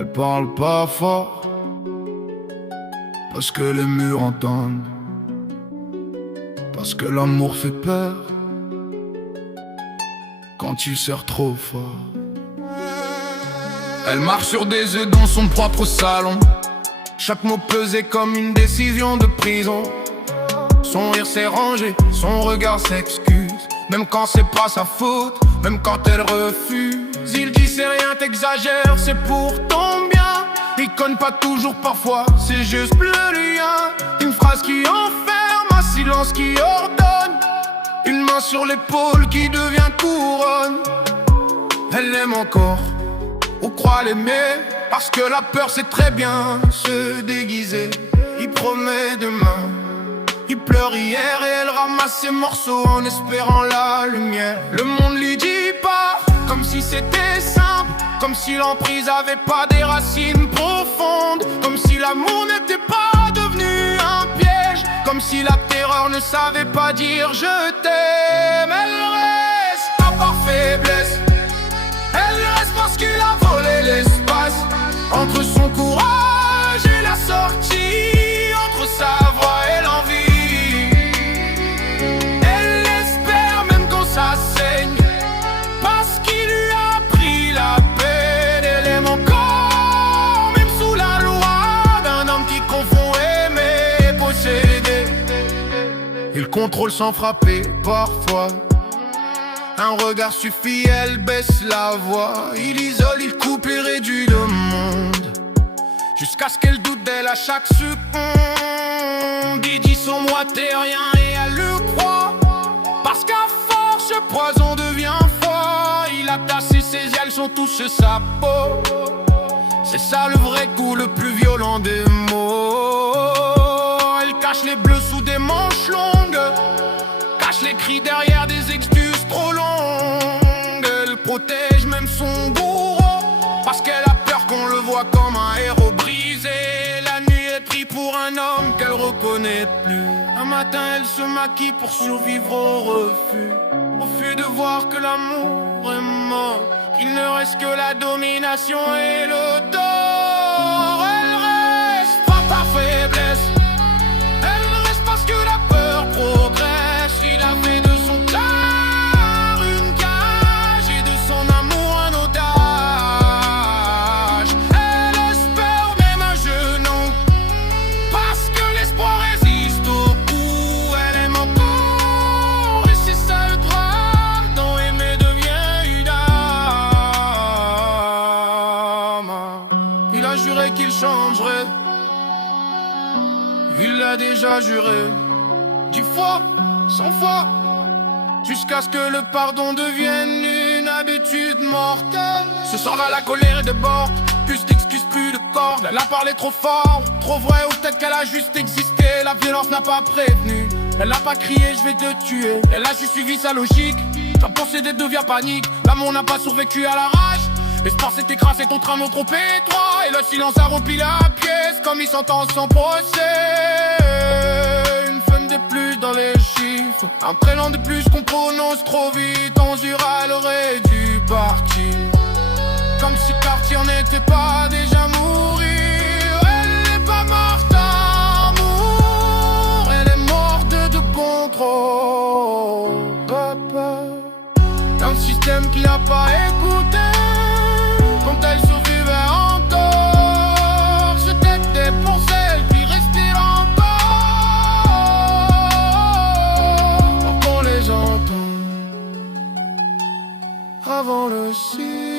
Elle parle pas fort parce que les murs entendent, parce que l'amour fait peur quand tu serres trop fort. Elle marche sur des œufs dans son propre salon. Chaque mot pesait comme une décision de prison. Son rire s'est rangé, son regard s'excuse, même quand c'est pas sa faute, même quand elle refuse. Il dit c'est rien, t'exagères, c'est pour ton bien. Il conne pas toujours, parfois c'est juste le lien. Une phrase qui enferme, un silence qui ordonne, une main sur l'épaule qui devient couronne. Elle l'aime encore, ou croit l'aimer, parce que la peur sait très bien se déguiser. Il promet demain, il pleure hier et elle ramasse ses morceaux en espérant la lumière. Le monde lui dit pas, comme si c'était simple, comme si l'emprise avait pas des racines profondes, comme si l'amour n'était pas devenu un piège, comme si la terreur ne savait pas dire je t'aime. Elle reste pas par faiblesse, elle reste parce qu'il a volé l'espace entre son courage et la sortie, entre sa voix et l'envie. Elle espère même quand ça saigne, parce qu'il lui a pris la peine. Elle aime encore, même sous la loi d'un homme qui confond aimer et posséder. Il contrôle sans frapper parfois, un regard suffit, elle baisse la voix. Il isole, il coupe et réduit le monde, jusqu'à ce qu'elle doute d'elle à chaque seconde. Il dit sans moi t'es rien et elle le croit, parce qu'à force le poison devient froid. Il a tassé ses ailes, sont tous sa peau. C'est ça le vrai coup, le plus violent des mots. Elle cache les bleus sous des manches longues, cache les cris derrière des excuses trop longues. Elle protège même son bourreau, parce qu'elle a peur qu'on le voit comme un héros brisé. La nuit est prise pour un homme qu'elle reconnaît plus. Un matin elle se maquille pour survivre au refus de voir que l'amour est mort, qu'il ne reste que la domination et le tort. Elle reste pas par faiblesse, elle reste parce que la peur progresse. Il a fait de son cœur une cage et de son amour un otage. Elle espère même un genou, parce que l'espoir résiste au coup. Elle aime encore, et c'est ça le drame, dont aimer devient une âme. Il a juré qu'il changerait, il l'a déjà juré 10 fois, 100 fois, jusqu'à ce que le pardon devienne une habitude mortelle. Ce soir-là la colère déborde, plus d'excuses, plus de cordes. Elle a parlé trop fort, trop vrai, ou peut-être qu'elle a juste existé. La violence n'a pas prévenu, elle n'a pas crié je vais te tuer. Elle a juste suivi sa logique, sa possédée devient panique. L'amour n'a pas survécu à la rage, l'espoir s'est écrasé, ton train trop étroit. Et le silence a rempli la pièce, comme il s'entend sans procès. Une femme de plus dans les chiffres, un prénom de plus qu'on prononce trop vite. On jura elle aurait dû partir, comme si partir n'était pas déjà mourir. Elle n'est pas morte d'amour, elle est morte de contrôle. Papa, un système qui n'a pas écouté quand elle survivait encore. Je t'étais pour celle qui restait encore, pour qu'on les entende avant le ciel.